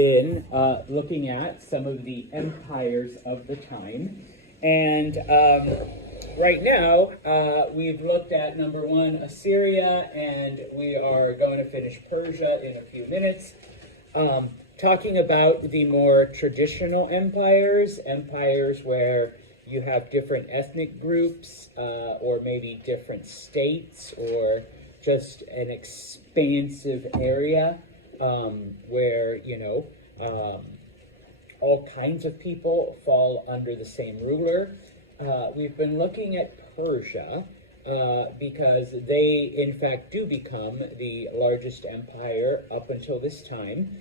been looking at some of the empires of the time. And right now, we've looked at number one, Assyria, and we are going to finish Persia in a few minutes. Talking about the more traditional empires where you have different ethnic groups, or maybe different states, or just an expansive area where, all kinds of people fall under the same ruler. We've been looking at Persia because they, in fact, do become the largest empire up until this time.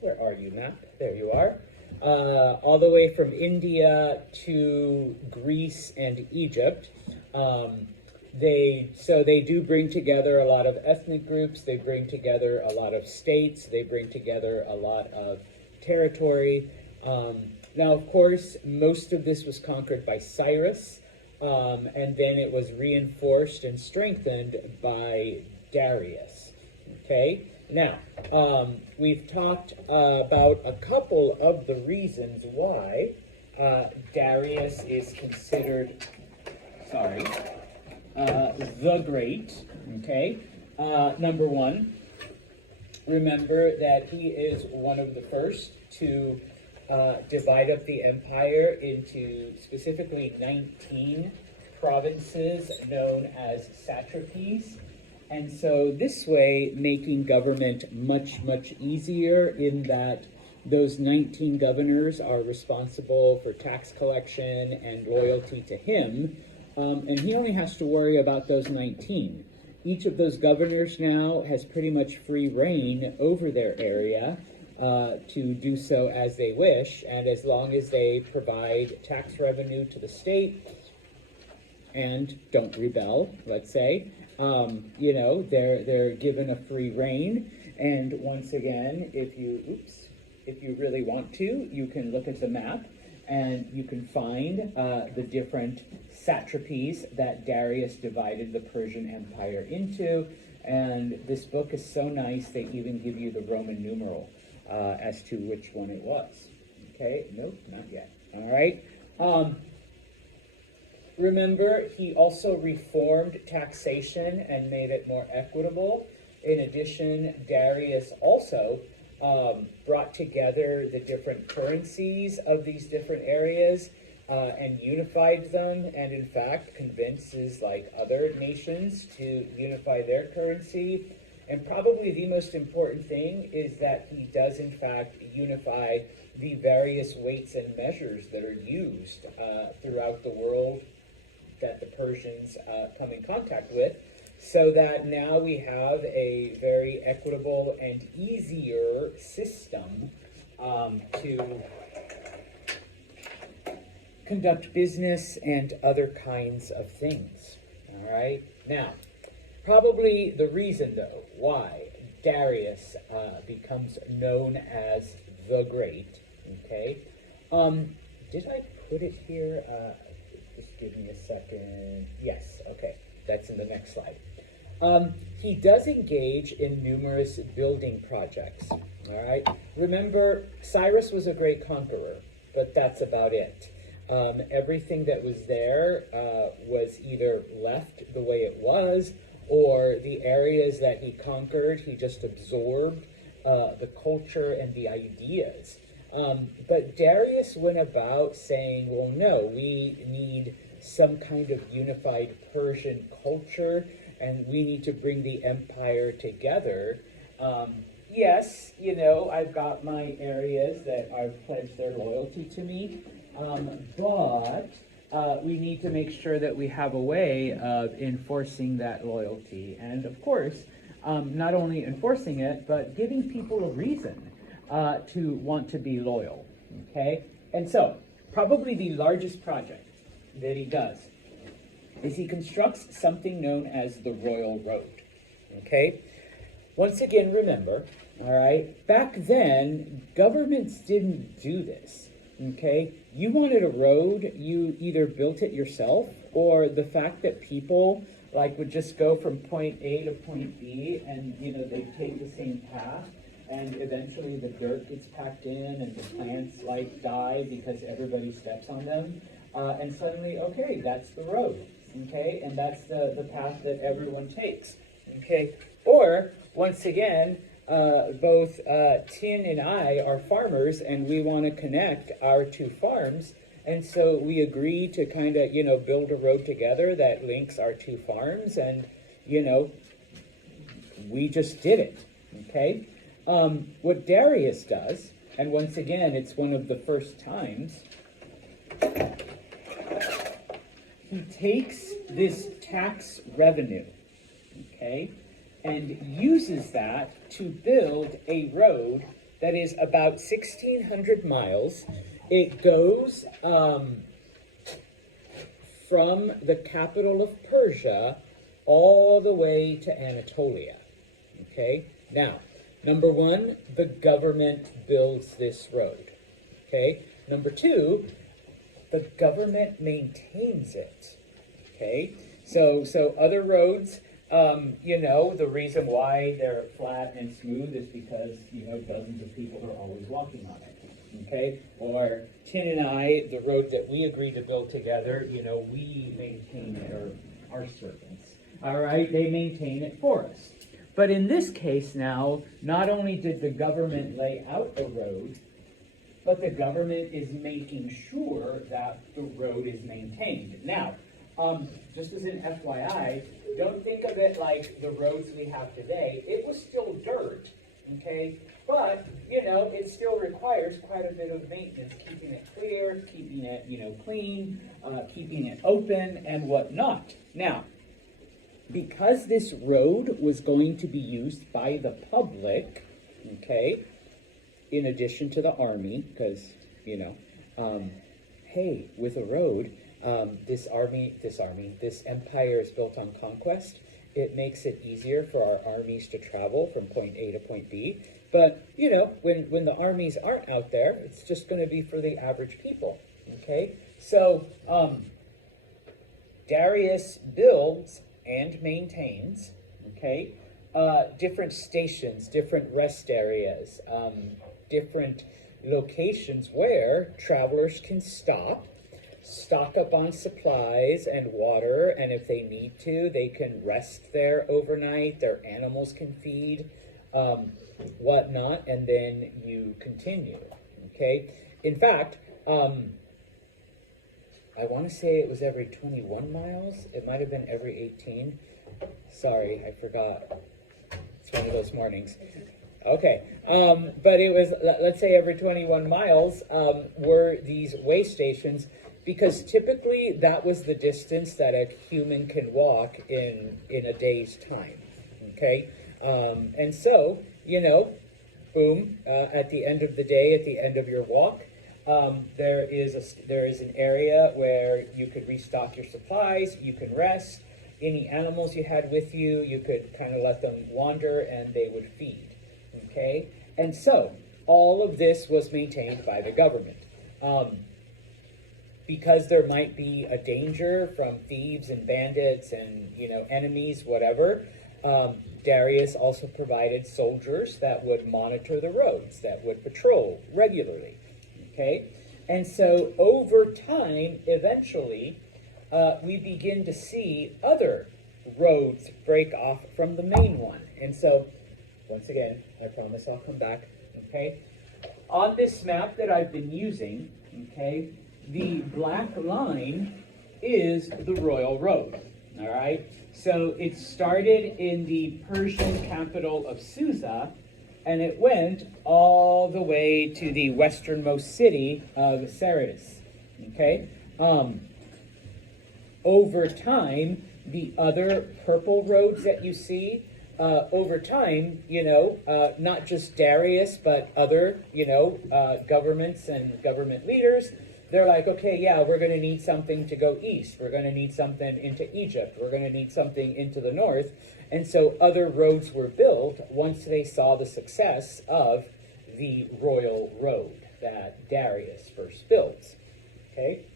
Where are you, map? There you are. All the way from India to Greece and Egypt. They do bring together a lot of ethnic groups. They bring together a lot of states. They bring together a lot of territory. Now, of course, most of this was conquered by Cyrus, and then it was reinforced and strengthened by Darius. Okay, now we've talked about a couple of the reasons why Darius is considered, the Great. Okay, number one, remember that he is one of the first to divide up the empire into specifically 19 provinces known as satrapies. And so this way, making government much, much easier in that those 19 governors are responsible for tax collection and loyalty to him. And he only has to worry about those 19. Each of those governors now has pretty much free reign over their area to do so as they wish. And as long as they provide tax revenue to the state and don't rebel, let's say, they're given a free reign. And once again, if you really want to, you can look at the map and you can find the different satrapies that Darius divided the Persian Empire into. And this book is so nice, they even give you the Roman numeral as to which one it was. Okay, nope, not yet. All right. Remember, he also reformed taxation and made it more equitable. In addition, Darius also brought together the different currencies of these different areas and unified them, and in fact convinces like other nations to unify their currency. And probably the most important thing is that he does in fact unify the various weights and measures that are used throughout the world that the Persians come in contact with, so that now we have a very equitable and easier system to conduct business and other kinds of things. All right. Now, probably the reason, though, why Darius becomes known as the Great. Okay. Did I put it here? Just give me a second. Yes. Okay. That's in the next slide. He does engage in numerous building projects. All right. Remember, Cyrus was a great conqueror, but that's about it. Everything that was there was either left the way it was, or the areas that he conquered, he just absorbed the culture and the ideas. But Darius went about saying, well, no, we need some kind of unified Persian culture, and we need to bring the empire together. Yes, I've got my areas that I've pledged their loyalty to me, but we need to make sure that we have a way of enforcing that loyalty. And of course, not only enforcing it, but giving people a reason to want to be loyal, okay? And so, probably the largest project that he does is he constructs something known as the Royal Road, okay? Once again, remember, all right, back then, governments didn't do this, okay? You wanted a road, you either built it yourself, or the fact that people like would just go from point A to point B, and they take the same path, and eventually the dirt gets packed in, and the plants like die because everybody steps on them, and suddenly, okay, that's the road, okay, and that's the path that everyone takes, okay. Or once again, both Tin and I are farmers, and we want to connect our two farms. And so we agree to kind of, build a road together that links our two farms, and, we just did it, okay? What Darius does, and once again, it's one of the first times, he takes this tax revenue, okay, and uses that to build a road that is about 1,600 miles. It goes from the capital of Persia all the way to Anatolia. Okay? Now, number one, the government builds this road. Okay? Number two, the government maintains it. Okay? So other roads, the reason why they're flat and smooth is because, dozens of people are always walking on it. Okay, or Tin and I, the road that we agreed to build together, we maintain it, or our servants. All right, they maintain it for us. But in this case now, not only did the government lay out the road, but the government is making sure that the road is maintained. Now, just as an FYI, don't think of it like the roads we have today. It was still dirt, okay? But, it still requires quite a bit of maintenance, keeping it clear, keeping it, clean, keeping it open, and whatnot. Now, because this road was going to be used by the public, okay, in addition to the army, because, hey, with a road, this empire is built on conquest. It makes it easier for our armies to travel from point A to point B. But, when the armies aren't out there, it's just going to be for the average people, okay? So, Darius builds and maintains, okay, different stations, different rest areas, different locations where travelers can stop, stock up on supplies and water, and if they need to, they can rest there overnight, their animals can feed, whatnot, and then you continue, okay? In fact, I want to say it was every 21 miles. It might have been every 18. Sorry, I forgot. It's one of those mornings. Okay, but it was, let's say every 21 miles were these way stations, because typically that was the distance that a human can walk in a day's time, okay? And so, boom, at the end of the day, at the end of your walk, there is an area where you could restock your supplies, you can rest. Any animals you had with you, you could kind of let them wander and they would feed, okay? And so, all of this was maintained by the government. Because there might be a danger from thieves and bandits and, enemies, whatever, Darius also provided soldiers that would monitor the roads, that would patrol regularly, okay? And so over time, eventually, we begin to see other roads break off from the main one. And so, once again, I promise I'll come back, okay? On this map that I've been using, okay, the black line is the Royal Road, all right? So it started in the Persian capital of Susa, and it went all the way to the westernmost city of Sardis, okay? Over time, the other purple roads that you see, over time, not just Darius, but other, governments and government leaders, they're like, okay, yeah, we're going to need something to go east. We're going to need something into Egypt. We're going to need something into the north. And so other roads were built once they saw the success of the Royal Road that Darius first built. Okay?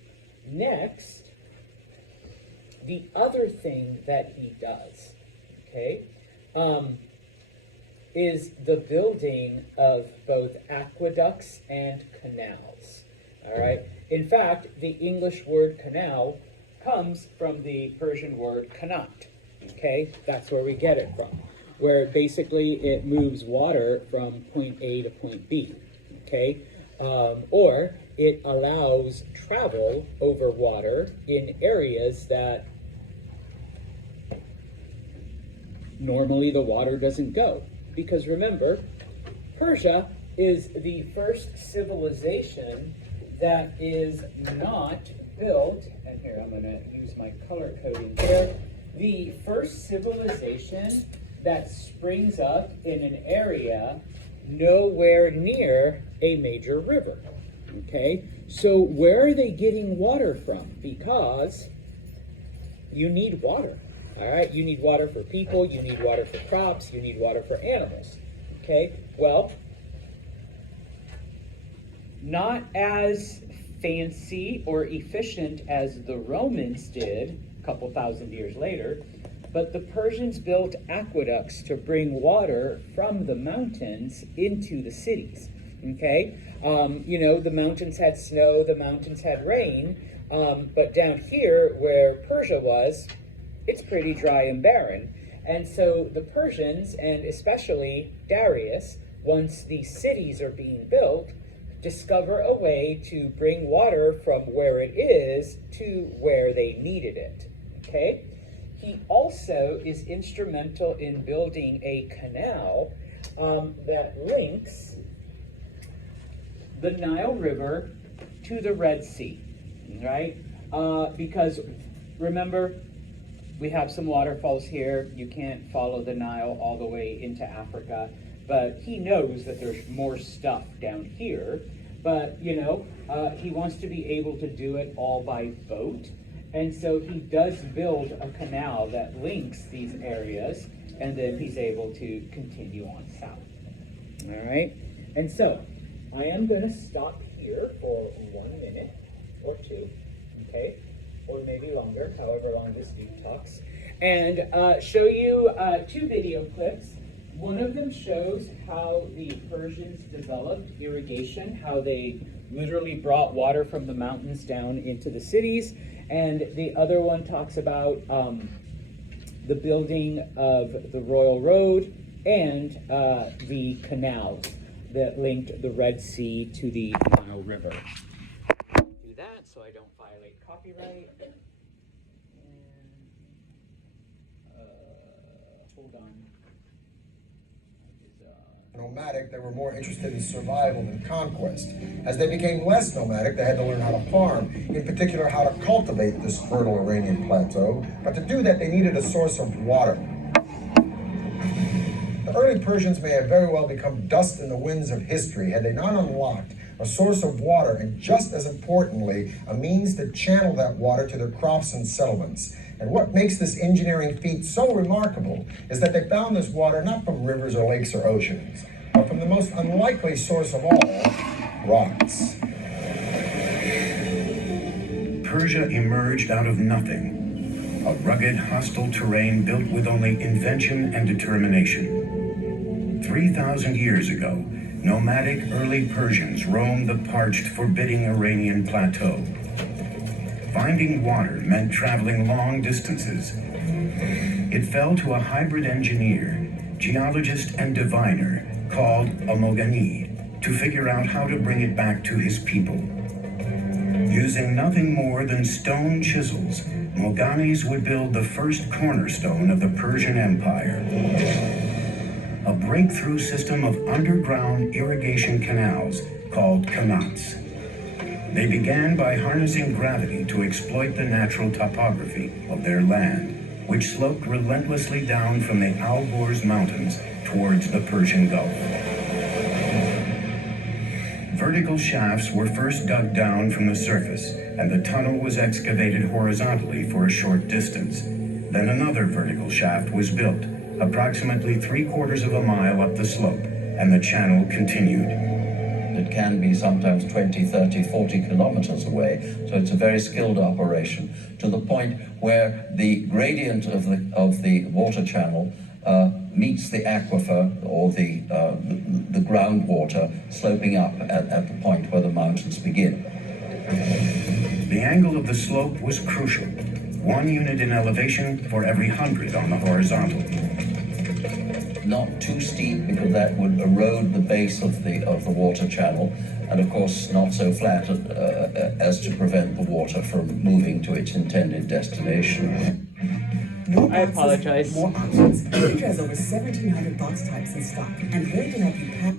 Next, the other thing that he does, okay, is the building of both aqueducts and canals. All right. In fact, the English word canal comes from the Persian word kanat. Okay, that's where we get it from, where basically it moves water from point A to point B. Okay, or it allows travel over water in areas that normally the water doesn't go. Because remember, Persia is the first civilization that is not built, and here I'm going to use my color coding here, the first civilization that springs up in an area nowhere near a major river. Okay, so where are they getting water from? Because you need water. All right, you need water for people, you need water for crops, you need water for animals. Okay, well, not as fancy or efficient as the Romans did a couple thousand years later, but the Persians built aqueducts to bring water from the mountains into the cities. Okay, you know, the mountains had snow, the mountains had rain, but down here where Persia was, it's pretty dry and barren. And so the Persians, and especially Darius, once these cities are being built, discover a way to bring water from where it is to where they needed it. Okay? He also is instrumental in building a canal that links the Nile River to the Red Sea, right? Because remember, we have some waterfalls here. You can't follow the Nile all the way into Africa, but he knows that there's more stuff down here. But, you know, he wants to be able to do it all by boat. And so he does build a canal that links these areas, and then he's able to continue on south. All right? And so I am going to stop here for 1 minute or two, okay? Or maybe longer, however long this dude talks, and show you 2 video clips. One of them shows how the Persians developed irrigation, how they literally brought water from the mountains down into the cities, and the other one talks about the building of the Royal Road and the canals that linked the Red Sea to the Nile River. Do that so I don't violate copyright. And hold on. Nomadic, they were more interested in survival than conquest. As they became less nomadic, they had to learn how to farm, in particular how to cultivate this fertile Iranian plateau. But to do that, they needed a source of water. The early Persians may have very well become dust in the winds of history had they not unlocked a source of water, and just as importantly, a means to channel that water to their crops and settlements. And what makes this engineering feat so remarkable is that they found this water not from rivers or lakes or oceans, but from the most unlikely source of all, rocks. Persia emerged out of nothing, a rugged, hostile terrain built with only invention and determination. 3,000 years ago, nomadic early Persians roamed the parched, forbidding Iranian plateau. Finding water meant traveling long distances. It fell to a hybrid engineer, geologist and diviner called a Moghani to figure out how to bring it back to his people. Using nothing more than stone chisels, Moghanis would build the first cornerstone of the Persian Empire. A breakthrough system of underground irrigation canals called kanats. They began by harnessing gravity to exploit the natural topography of their land, which sloped relentlessly down from the Alborz Mountains towards the Persian Gulf. Vertical shafts were first dug down from the surface, and the tunnel was excavated horizontally for a short distance. Then another vertical shaft was built, approximately 3/4 of a mile up the slope, and the channel continued. The it can be sometimes 20, 30, 40 kilometers away. So it's a very skilled operation, to the point where the gradient of the water channel meets the aquifer, or the groundwater, sloping up at the point where the mountains begin. The angle of the slope was crucial. 1 unit in elevation for every 100 on the horizontal. Not too steep, because that would erode the base of the water channel, and of course not so flat as to prevent the water from moving to its intended destination. I apologize. More options. Indra has over 1,700 box types in stock and ready to help you pack.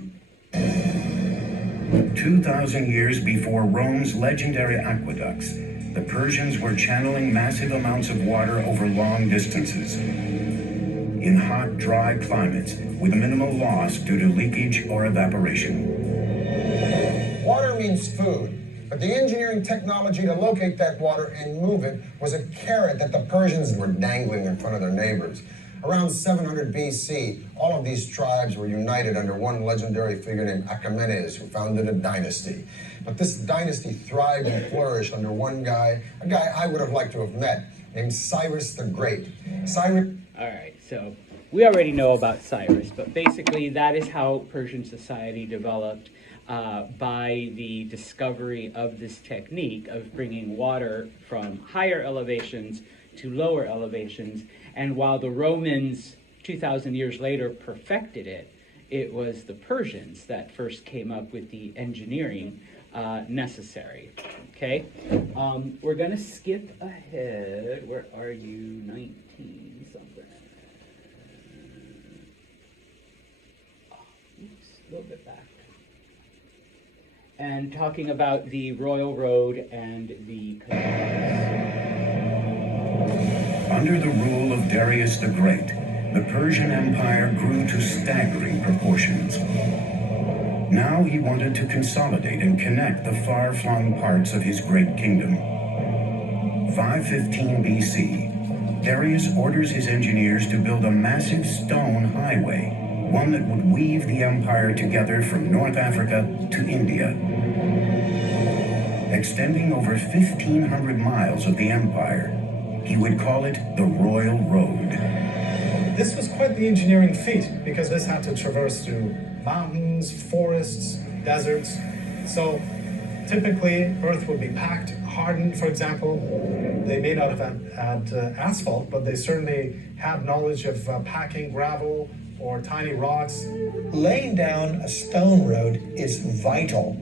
2,000 years before Rome's legendary aqueducts, the Persians were channeling massive amounts of water over long distances in hot, dry climates with minimal loss due to leakage or evaporation. Water means food, but the engineering technology to locate that water and move it was a carrot that the Persians were dangling in front of their neighbors. Around 700 BC, all of these tribes were united under one legendary figure named Achaemenes, who founded a dynasty. But this dynasty thrived and flourished under one guy, a guy I would have liked to have met, named Cyrus the Great. Cyrus... All right, so we already know about Cyrus, but basically that is how Persian society developed by the discovery of this technique of bringing water from higher elevations to lower elevations. And while the Romans, 2,000 years later, perfected it, it was the Persians that first came up with the engineering necessary. Okay, we're gonna skip ahead. Where are you? 19 something. Oops, a little bit back. And talking about the Royal Road and the canals. Under the rule of Darius the Great, the Persian Empire grew to staggering proportions. Now he wanted to consolidate and connect the far-flung parts of his great kingdom. 515 BC, Darius orders his engineers to build a massive stone highway, one that would weave the empire together from North Africa to India. Extending over 1,500 miles of the empire, he would call it the Royal Road. This was quite the engineering feat, because this had to traverse through mountains, forests, deserts. So typically, earth would be packed, hardened, for example. They may not have had asphalt, but they certainly had knowledge of packing gravel or tiny rocks. Laying down a stone road is vital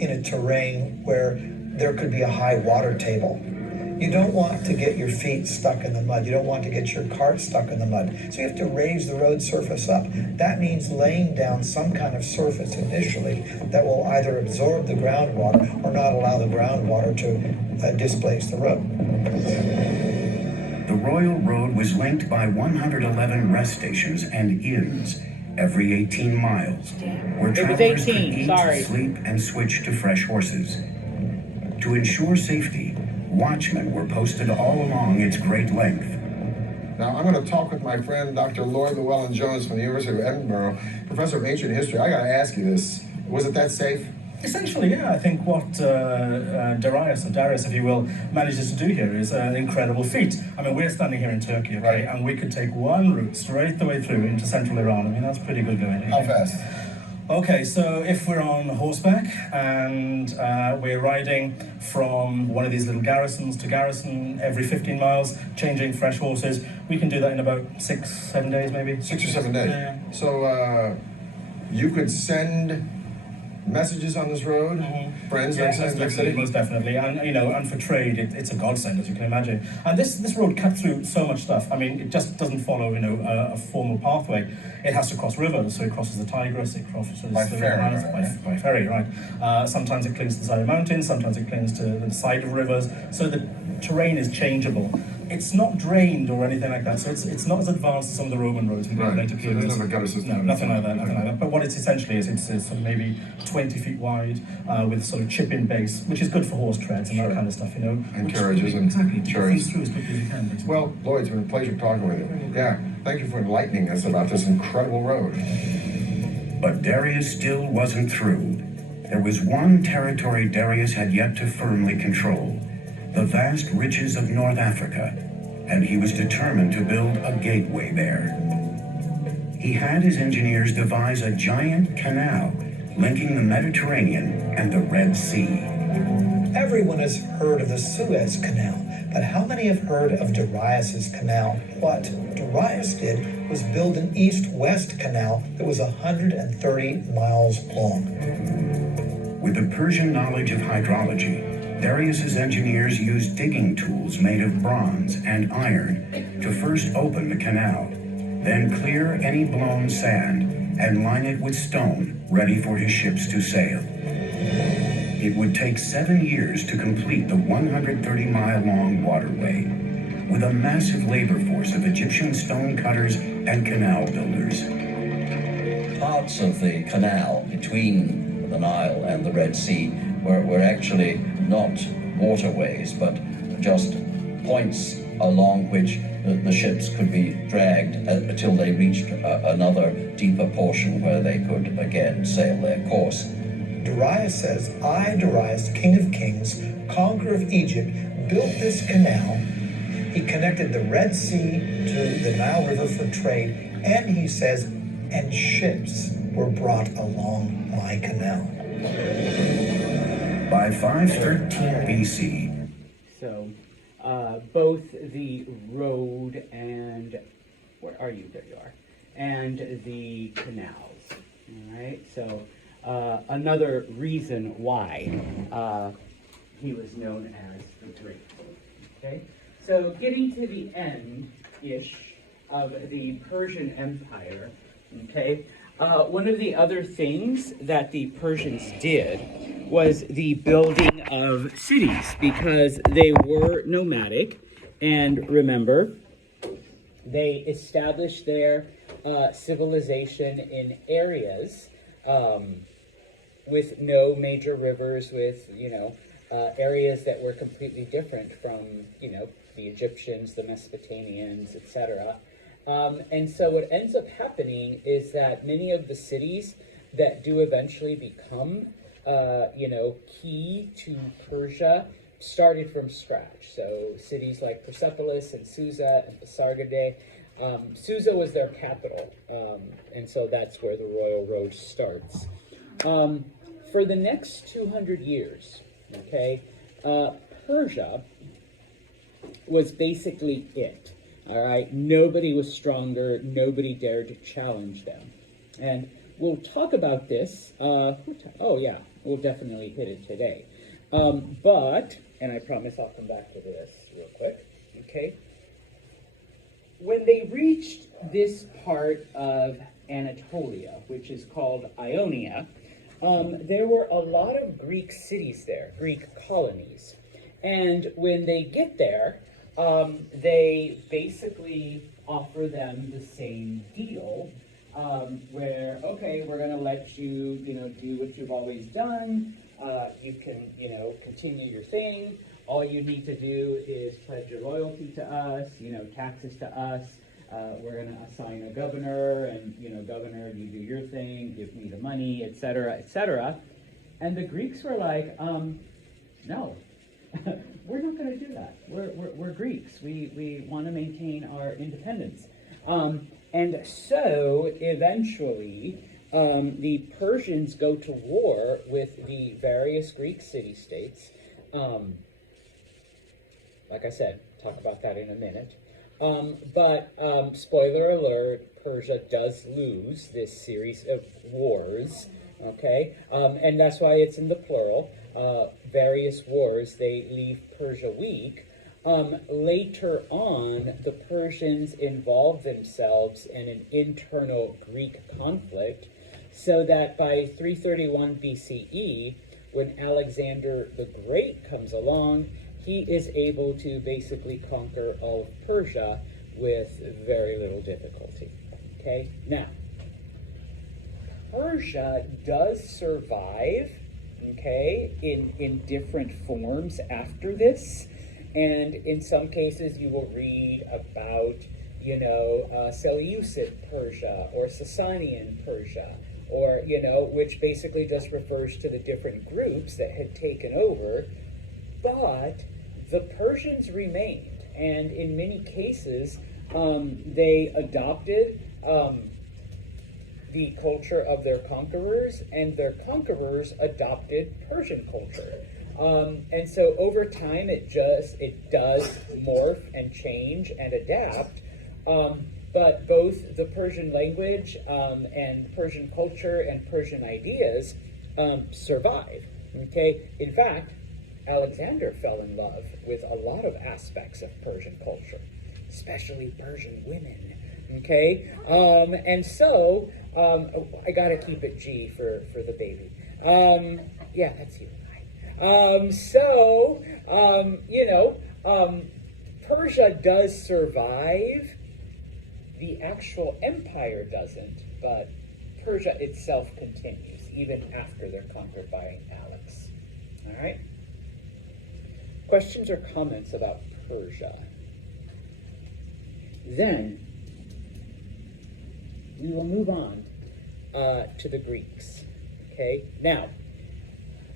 in a terrain where there could be a high water table. You don't want to get your feet stuck in the mud. You don't want to get your cart stuck in the mud. So you have to raise the road surface up. That means laying down some kind of surface initially that will either absorb the groundwater or not allow the groundwater to displace the road. The Royal Road was linked by 111 rest stations and inns every 18 miles, where travelers could eat, sleep, and switch to fresh horses. To ensure safety, watchmen were posted all along its great length. Now, I'm going to talk with my friend, Dr. Lloyd Llewellyn-Jones from the University of Edinburgh, professor of ancient history. I got to ask you this. Was it that safe? Essentially, yeah. I think what Darius, if you will, manages to do here is an incredible feat. I mean, we're standing here in Turkey, okay, right, and we could take one route straight the way through into central Iran. I mean, that's pretty good going. How fast? Okay, so if we're on horseback and we're riding from one of these little garrisons to garrison every 15 miles, changing fresh horses, we can do that in about 6-7 days, maybe. 6 or 7 days. Yeah. So you could send messages on this road, friends, most definitely, and and for trade, it's a godsend, as you can imagine. And this road cut through so much stuff. I mean, it just doesn't follow a formal pathway. It has to cross rivers, so it crosses the Tigris, it crosses by the ferry, by ferry, right? Sometimes it clings to the side of mountains, sometimes it clings to the side of rivers. So the terrain is changeable. It's not drained or anything like that, so it's not as advanced as some of the Roman roads. Right. So it doesn't have a gutter system. No, nothing like that. But what it's essentially is, it's sort of maybe 20 feet wide with sort of chip-in base, which is good for horse treads and that kind of stuff, And carriages and chariots. Through as quickly as you can, basically. Well, Lloyd, it's been a pleasure talking with you. Yeah, thank you for enlightening us about this incredible road. But Darius still wasn't through. There was one territory Darius had yet to firmly control, the vast riches of North Africa, and he was determined to build a gateway there. He had his engineers devise a giant canal linking the Mediterranean and the Red Sea. Everyone has heard of the Suez Canal, but how many have heard of Darius's canal? What Darius did was build an east-west canal that was 130 miles long. With the Persian knowledge of hydrology, Darius's engineers used digging tools made of bronze and iron to first open the canal, then clear any blown sand and line it with stone ready for his ships to sail. It would take 7 years to complete the 130-mile-long waterway, with a massive labor force of Egyptian stone cutters and canal builders. Parts of the canal between the Nile and the Red Sea were actually not waterways, but just points along which the ships could be dragged until they reached another deeper portion where they could again sail their course. Darius says, I, Darius, king of kings, conqueror of Egypt, built this canal. He connected the Red Sea to the Nile River for trade, and he says, and ships were brought along my canal. By 513 BC, So, both the road and, where are you? There you are. And the canals. All right. So, another reason why he was known as the Great. Okay. So, getting to the end-ish of the Persian Empire. Okay. One of the other things that the Persians did was the building of cities, because they were nomadic, and remember, they established their civilization in areas with no major rivers, with, areas that were completely different from, the Egyptians, the Mesopotamians, etc. And so what ends up happening is that many of the cities that do eventually become, key to Persia started from scratch. So cities like Persepolis and Susa and Pasargadae. Susa was their capital, and so that's where the royal road starts. For the next 200 years, Persia was basically it. All right, nobody was stronger. Nobody dared to challenge them, and we'll talk about this. We'll definitely hit it today. And I promise I'll come back to this real quick. Okay. When they reached this part of Anatolia, which is called Ionia, there were a lot of Greek cities there, Greek colonies, and when they get there, they basically offer them the same deal, where, okay, we're going to let you, do what you've always done. You can, continue your thing. All you need to do is pledge your loyalty to us, taxes to us. We're going to assign a governor, and, governor, you do your thing, give me the money, etc., etc. And the Greeks were like, no. We're not going to do that. We're Greeks. We want to maintain our independence. And so eventually the Persians go to war with the various Greek city-states. Like I said, talk about that in a minute. But spoiler alert, Persia does lose this series of wars. Okay? And that's why it's in the plural. Various wars, they leave Persia weak. Later on, the Persians involve themselves in an internal Greek conflict, so that by 331 BCE, when Alexander the Great comes along, he is able to basically conquer all of Persia with very little difficulty. Okay? Now, Persia does survive, in different forms after this. And in some cases, you will read about, Seleucid Persia or Sasanian Persia or, which basically just refers to the different groups that had taken over. But the Persians remained, and in many cases, they adopted the culture of their conquerors, and their conquerors adopted Persian culture. And so over time, it does morph and change and adapt. But both the Persian language and Persian culture and Persian ideas survive. Okay, in fact, Alexander fell in love with a lot of aspects of Persian culture, especially Persian women. Okay, and so I gotta keep it G for the baby. Yeah, that's you. Persia does survive. The actual empire doesn't, but Persia itself continues even after they're conquered by Alex. All right. Questions or comments about Persia? Then we will move on to the Greeks. Okay. Now,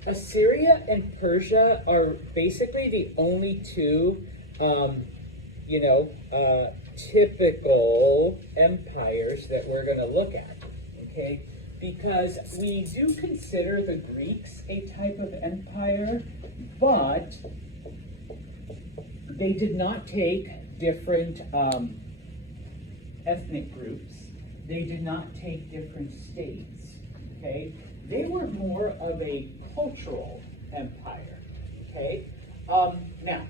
Assyria and Persia are basically the only two, typical empires that we're going to look at, okay? Because we do consider the Greeks a type of empire, but they did not take different ethnic groups. They did not take different states, okay? They were more of a cultural empire, okay? Now,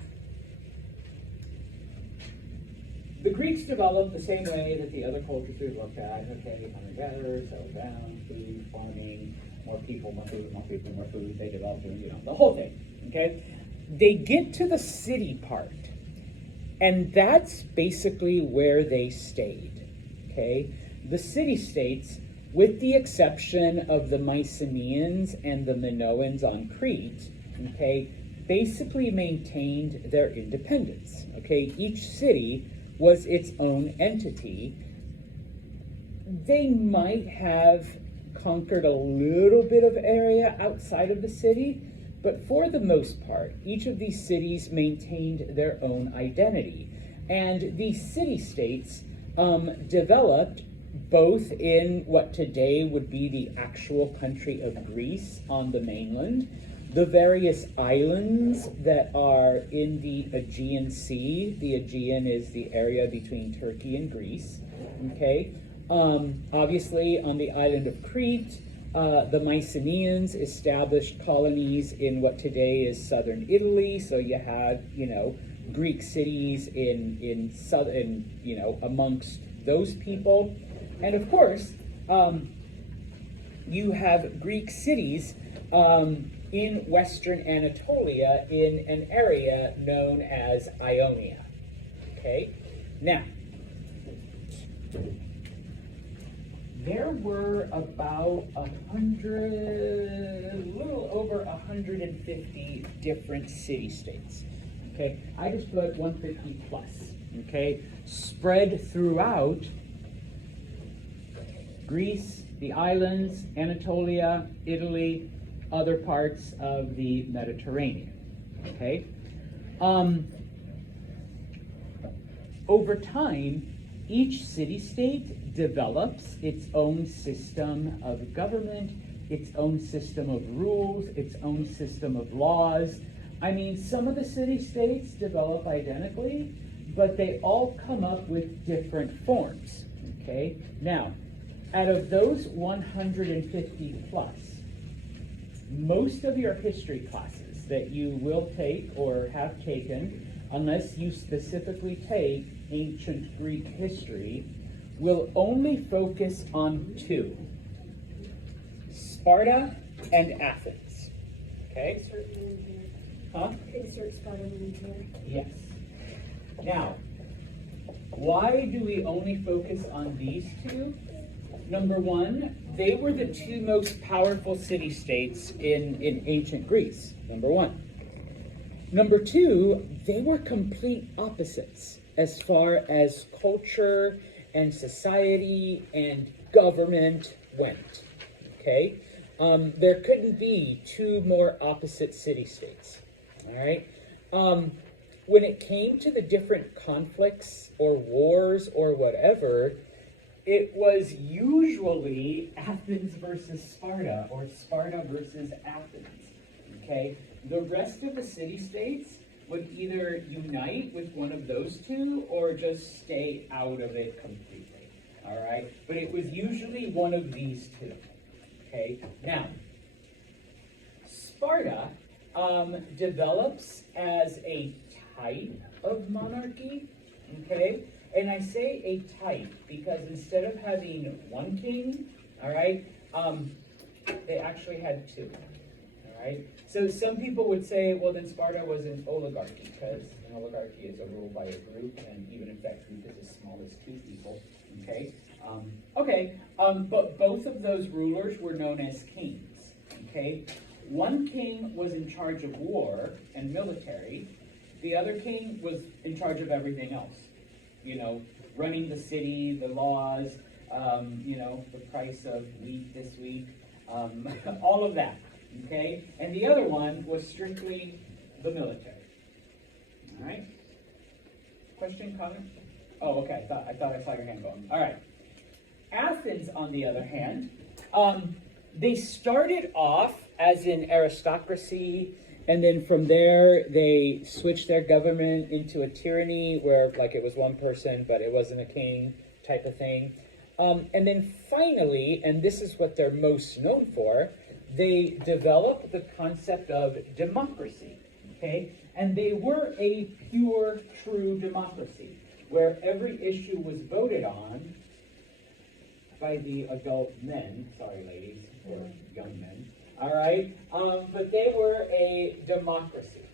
the Greeks developed the same way that the other cultures we've looked at, okay? Hunter-gatherers, settled down, food, farming, more people, more food, more people, more food. They developed, the whole thing, okay? They get to the city part, and that's basically where they stayed, okay? The city-states, with the exception of the Mycenaeans and the Minoans on Crete, okay, basically maintained their independence, okay? Each city was its own entity. They might have conquered a little bit of area outside of the city, but for the most part, each of these cities maintained their own identity. And these city-states developed both in what today would be the actual country of Greece on the mainland, the various islands that are in the Aegean Sea. The Aegean is the area between Turkey and Greece, okay? Obviously, on the island of Crete, the Mycenaeans established colonies in what today is southern Italy, so you had, Greek cities in southern, amongst those people. And of course, you have Greek cities in Western Anatolia in an area known as Ionia. Okay? Now, there were about a little over 150 different city-states. Okay? I just put 150 plus. Okay? Spread throughout Greece, the islands, Anatolia, Italy, other parts of the Mediterranean, okay? Over time, each city-state develops its own system of government, its own system of rules, its own system of laws. I mean, some of the city-states develop identically, but they all come up with different forms, okay? Now, out of those 150 plus, most of your history classes that you will take or have taken, unless you specifically take ancient Greek history, will only focus on two: Sparta and Athens. Okay? Huh? Insert Sparta in here. Yes. Now, why do we only focus on these two? Number one, they were the two most powerful city-states in ancient Greece, number one. Number two, they were complete opposites as far as culture and society and government went, okay? There couldn't be two more opposite city-states, all right? When it came to the different conflicts or wars or whatever, it was usually Athens versus Sparta or Sparta versus Athens, okay? The rest of the city-states would either unite with one of those two or just stay out of it completely, all right? But it was usually one of these two, okay? Now, Sparta develops as a type of monarchy, okay? And I say a type because instead of having one king, all right, they actually had two, all right? So some people would say, well, then Sparta was an oligarchy because an oligarchy is a rule by a group, and even if that group is as small as two people, okay? But both of those rulers were known as kings, okay? One king was in charge of war and military. The other king was in charge of everything else. You know, running the city, the laws, you know, the price of wheat this week, all of that, okay? And the other one was strictly the military. All right? Question, comment? Oh, okay, I thought I saw your hand going. All right. Athens, on the other hand, they started off as an aristocracy, and then from there they switched their government into a tyranny where like it was one person but it wasn't a king type of thing. And then finally, and this is what they're most known for, they developed the concept of democracy, okay? And they were a pure, true democracy where every issue was voted on by the adult men, sorry ladies, or young men, all right? But they were a democracy,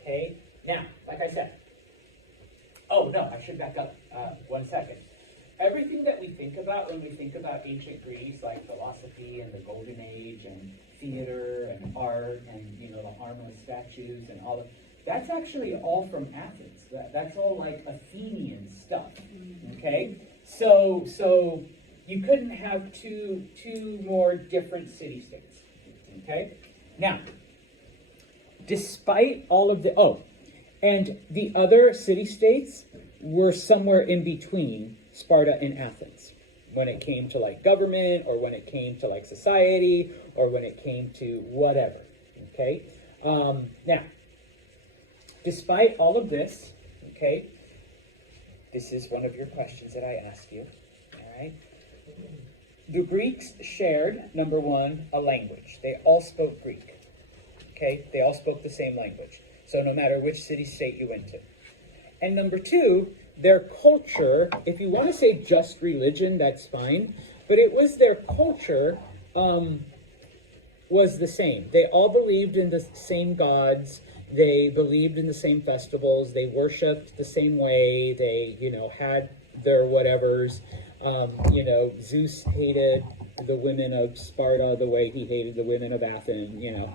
okay? Now, like I said, oh no, I should back up 1 second. Everything that we think about when we think about ancient Greece, like philosophy and the Golden Age and theater and art and, you know, the harmless statues and all of that's actually all from Athens. That's all like Athenian stuff, okay? So you couldn't have two more different city-states, okay? Now, despite all of and the other city-states were somewhere in between Sparta and Athens when it came to like government or when it came to like society or when it came to whatever, okay? Now, despite all of this, okay, this is one of your questions that I asked you, all right? The Greeks shared, number one, a language. They all spoke Greek, okay? They all spoke the same language. So no matter which city-state you went to. And number two, their culture, if you want to say just religion, that's fine, but it was their culture was the same. They all believed in the same gods. They believed in the same festivals. They worshipped the same way. They, you know, had their whatevers. You know, Zeus hated the women of Sparta the way he hated the women of Athens, you know.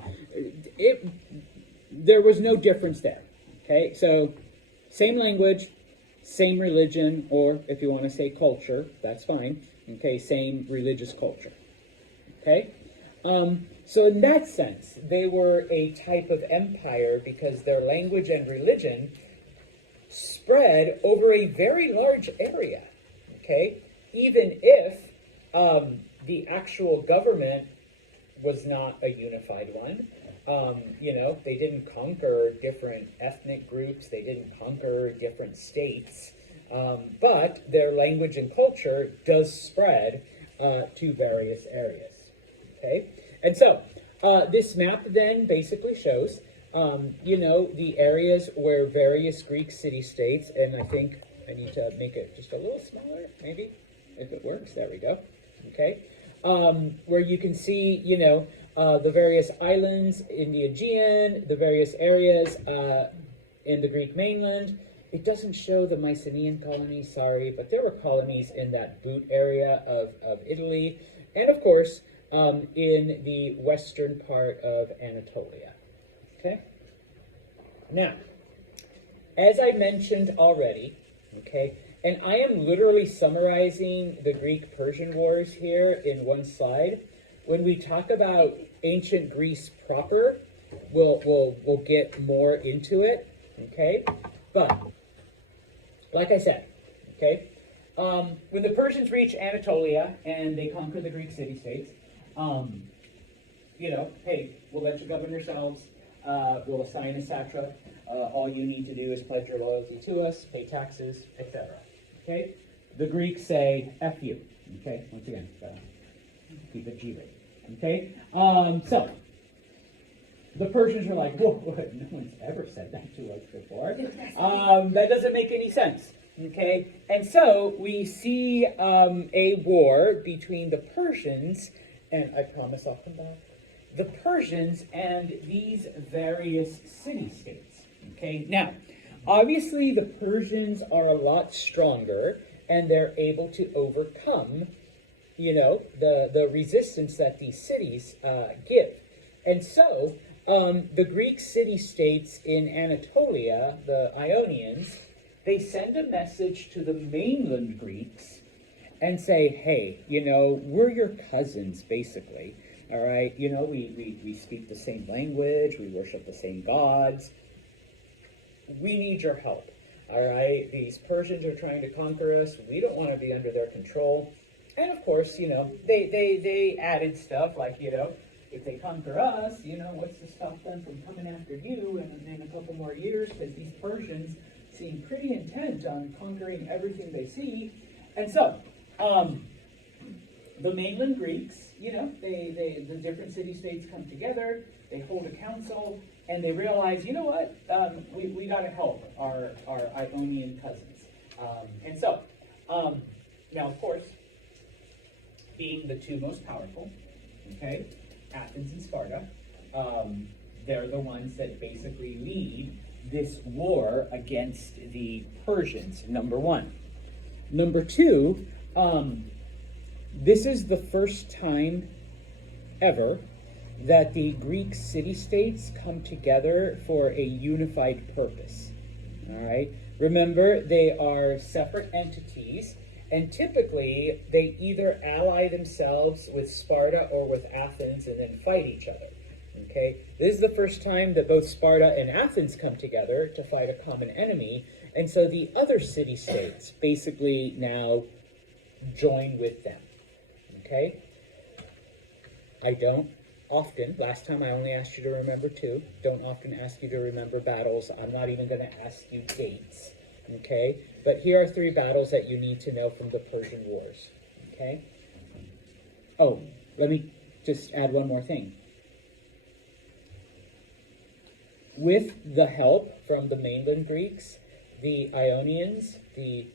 There was no difference there, okay? So, same language, same religion, or if you want to say culture, that's fine, okay? Same religious culture, okay? So in that sense, they were a type of empire because their language and religion spread over a very large area, okay? Even if the actual government was not a unified one. You know, they didn't conquer different ethnic groups, they didn't conquer different states, but their language and culture does spread to various areas, okay? And so, this map then basically shows, you know, the areas where various Greek city-states, and I think I need to make it just a little smaller, maybe, if it works, there we go, okay? Where you can see, you know, the various islands in the Aegean, the various areas in the Greek mainland. It doesn't show the Mycenaean colonies, sorry, but there were colonies in that boot area of Italy, and of course, in the western part of Anatolia, okay? Now, as I mentioned already, okay, and I am literally summarizing the Greek-Persian wars here in one slide, when we talk about ancient Greece proper, we'll get more into it, okay? But, like I said, okay, when the Persians reach Anatolia and they conquer the Greek city-states, hey, we'll let you govern yourselves, we'll assign a satrap, all you need to do is pledge your loyalty to us, pay taxes, etc. Okay? The Greeks say, F you. Okay? Once again, keep it G-rated. Okay? So, the Persians are like, whoa, no one's ever said that to us before. That doesn't make any sense. Okay? And so, we see a war between the Persians, and I promise I'll come back, the Persians and these various city-states. Okay? Now, obviously the Persians are a lot stronger, and they're able to overcome, the resistance that these cities give. And so, the Greek city-states in Anatolia, the Ionians, they send a message to the mainland Greeks and say, hey, we're your cousins, basically. All right, we speak the same language, we worship the same gods. We need your help. All right, these Persians are trying to conquer us. We don't want to be under their control. And of course, they added stuff like, if they conquer us, what's to stop them from coming after you in a couple more years? Because these Persians seem pretty intent on conquering everything they see. And so, the mainland Greeks, the different city-states come together, they hold a council, and they realize, we got to help our Ionian cousins. And so, now of course, being the two most powerful, okay, Athens and Sparta, they're the ones that basically lead this war against the Persians, number one. Number two, this is the first time ever that the Greek city-states come together for a unified purpose. All right? Remember, they are separate entities, and typically they either ally themselves with Sparta or with Athens and then fight each other. Okay? This is the first time that both Sparta and Athens come together to fight a common enemy, and so the other city-states basically now join with them. Okay? I don't often, last time I only asked you to remember two, don't often ask you to remember battles. I'm not even going to ask you dates. Okay? But here are 3 battles that you need to know from the Persian Wars. Okay? Oh, let me just add one more thing. With the help from the mainland Greeks, the Ionians, the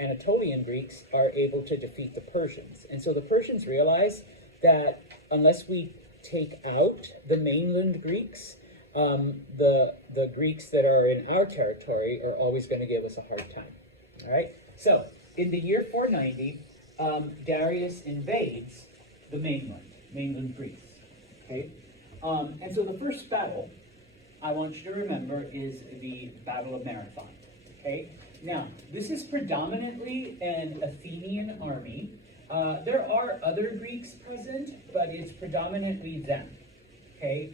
Anatolian Greeks are able to defeat the Persians. And so the Persians realize that unless we take out the mainland Greeks, the Greeks that are in our territory are always going to give us a hard time. All right? So, in the year 490, Darius invades the mainland Greece. Okay? And so the first battle I want you to remember is the Battle of Marathon. Okay? Now, this is predominantly an Athenian army. There are other Greeks present, but it's predominantly them. Okay?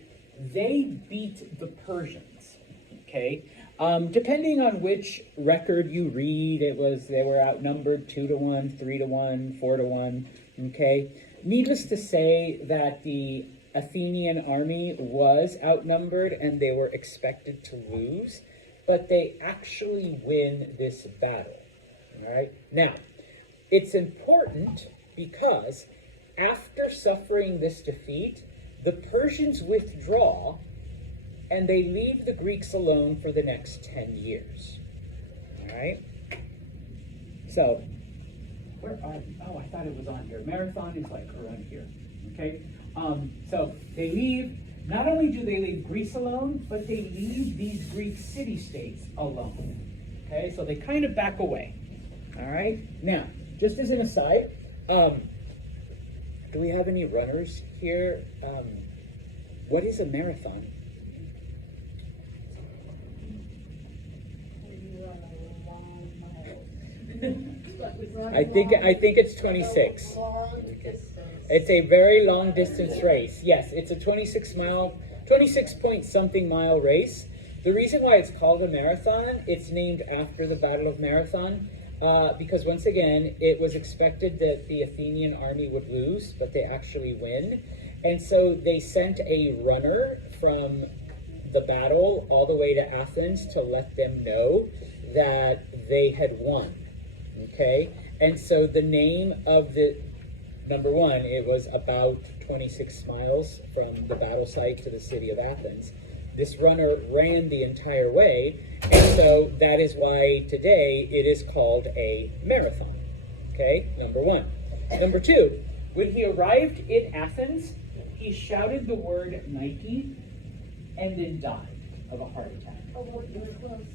They beat the Persians. Okay? Depending on which record you read, they were outnumbered 2-1, 3-1, 4-1. Okay? Needless to say that the Athenian army was outnumbered and they were expected to lose, but they actually win this battle. All right? Now, it's important because after suffering this defeat, the Persians withdraw and they leave the Greeks alone for the next 10 years. All right? So, where are we? Oh, I thought it was on here. Marathon is like around here. Okay? So they leave, not only do they leave Greece alone, but they leave these Greek city-states alone. Okay? So they kind of back away. All right? Now, just as an aside, do we have any runners here? What is a marathon? I think it's 26. It's a very long distance race. Yes, it's a 26 point something mile race. The reason why it's called a marathon, it's named after the Battle of Marathon, because once again, it was expected that the Athenian army would lose, but they actually win. And so they sent a runner from the battle all the way to Athens to let them know that they had won. Okay? And so the name of the, number one, it was about 26 miles from the battle site to the city of Athens. This runner ran the entire way, and so that is why today it is called a marathon. Okay, number one. Number two, when he arrived in Athens, he shouted the word Nike and then died of a heart attack. Oh, well, you were close.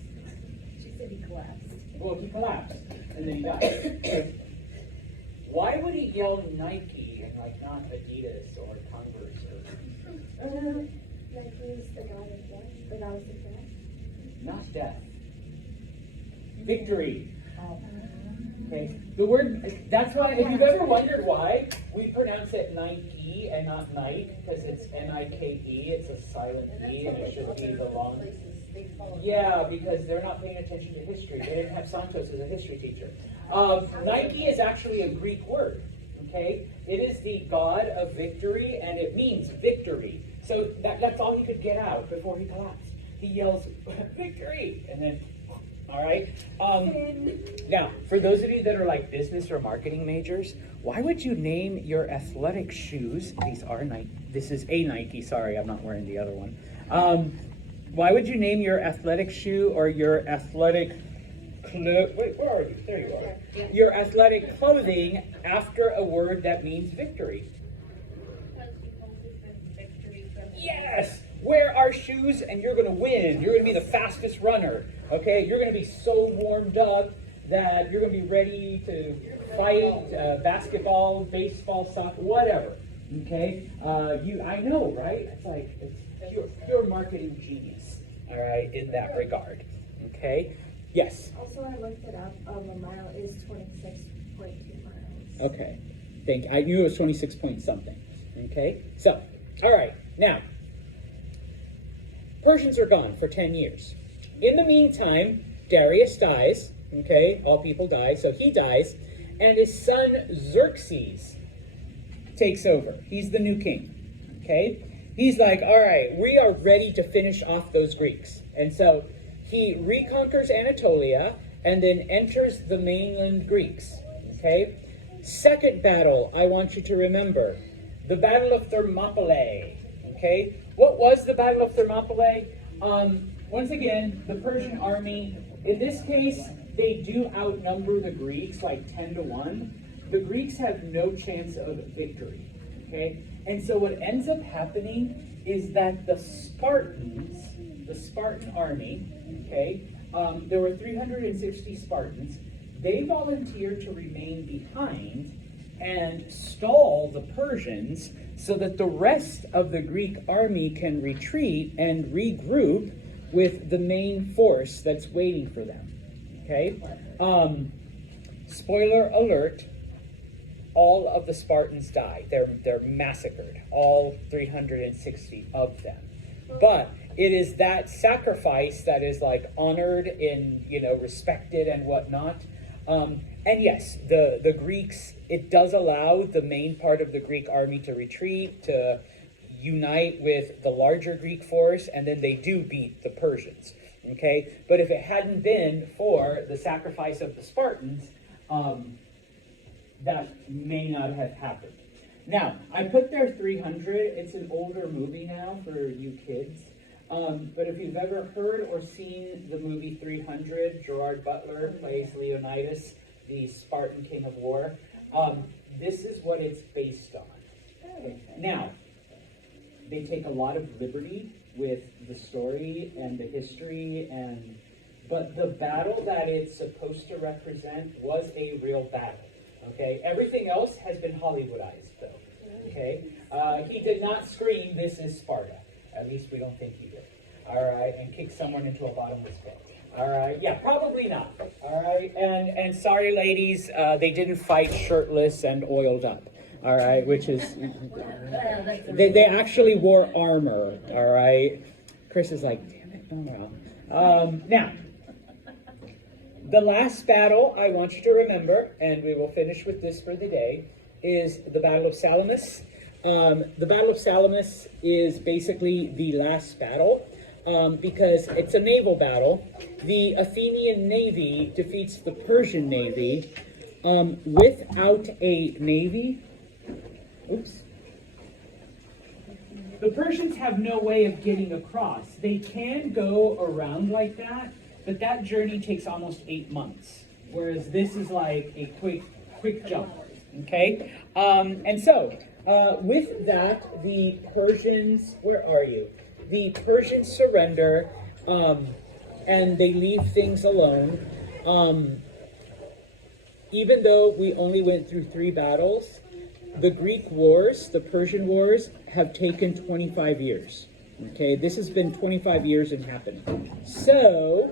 She said he collapsed. Well, he collapsed, and then he died. Why would he yell Nike and like not Adidas or Converse or Nike is the god of death, the goddess of death. not death? Victory. Okay. The word, that's why, if you've ever wondered why we pronounce it Nike and not Nike, because it's N-I-K-E, it's a silent E, and it should be the long. Yeah, because they're not paying attention to history. They didn't have Santos as a history teacher. Nike is actually a Greek word, okay? It is the god of victory, and it means victory. So that's all he could get out before he collapsed. He yells, victory, and then, all right? Now, for those of you that are like business or marketing majors, why would you name your athletic shoes, these are Nike, this is a Nike, sorry, I'm not wearing the other one. Why would you name your athletic shoe or your athletic wait, where are you? There you are. Yeah. Your athletic clothing after a word that means victory? Yes! Wear our shoes and you're going to win. You're going to be the fastest runner. Okay? You're going to be so warmed up that you're going to be ready to fight basketball, baseball, soccer, whatever. Okay? I know, right? It's like, it's pure marketing genius. All right? In that regard. Okay? Yes? Also, I looked it up. A mile is 26.2 miles. Okay. Thank you. I knew it was 26 point something. Okay? So, all right. Now, Persians are gone for 10 years. In the meantime, Darius dies. Okay? All people die. So he dies. And his son Xerxes takes over. He's the new king. Okay? He's like, all right, we are ready to finish off those Greeks. And so he reconquers Anatolia and then enters the mainland Greeks. Okay? Second battle, I want you to remember, the Battle of Thermopylae. Okay? What was the Battle of Thermopylae? Once again, the Persian army, in this case, they do outnumber the Greeks like 10 to 1. The Greeks have no chance of victory. Okay? And so what ends up happening is that the Spartan army, okay, there were 360 Spartans. They volunteered to remain behind and stall the Persians so that the rest of the Greek army can retreat and regroup with the main force that's waiting for them. Okay? Spoiler alert, all of the Spartans die. They're massacred, all 360 of them. But it is that sacrifice that is like honored and, respected and whatnot. And yes, the Greeks, it does allow the main part of the Greek army to retreat, to unite with the larger Greek force, and then they do beat the Persians. Okay? But if it hadn't been for the sacrifice of the Spartans, that may not have happened. Now, I put there 300. It's an older movie now for you kids. But if you've ever heard or seen the movie 300, Gerard Butler plays Leonidas, the Spartan king of war. This is what it's based on. Okay. Now, they take a lot of liberty with the story and the history, but the battle that it's supposed to represent was a real battle. Okay, everything else has been Hollywoodized, though. Okay, he did not scream, "This is Sparta." At least we don't think he did. All right, and kick someone into a bottomless pit. All right, yeah, probably not. All right, and sorry, ladies, they didn't fight shirtless and oiled up. all right, which is, they actually wore armor, all right? Chris is like, damn it, oh well. Now, the last battle I want you to remember, and we will finish with this for the day, is the Battle of Salamis. The Battle of Salamis is basically the last battle because it's a naval battle. The Athenian navy defeats the Persian navy. Without a navy, the Persians have no way of getting across. They can go around like that, but that journey takes almost 8 months, whereas this is like a quick jump. Okay, and so with that, the Persians, where are you? The Persians surrender, and they leave things alone. Even though we only went through 3 battles, the Greek wars, the Persian wars, have taken 25 years. Okay, this has been 25 years in happening. So,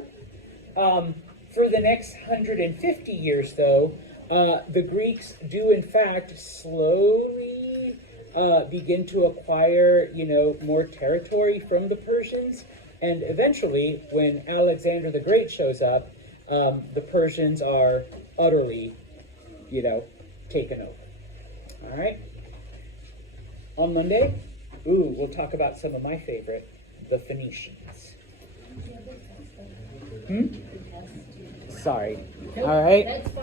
for the next 150 years, though, the Greeks do in fact slowly begin to acquire, more territory from the Persians, and eventually, when Alexander the Great shows up, the Persians are utterly, taken over. All right. On Monday, we'll talk about some of my favorite, the Phoenicians. Sorry. All right.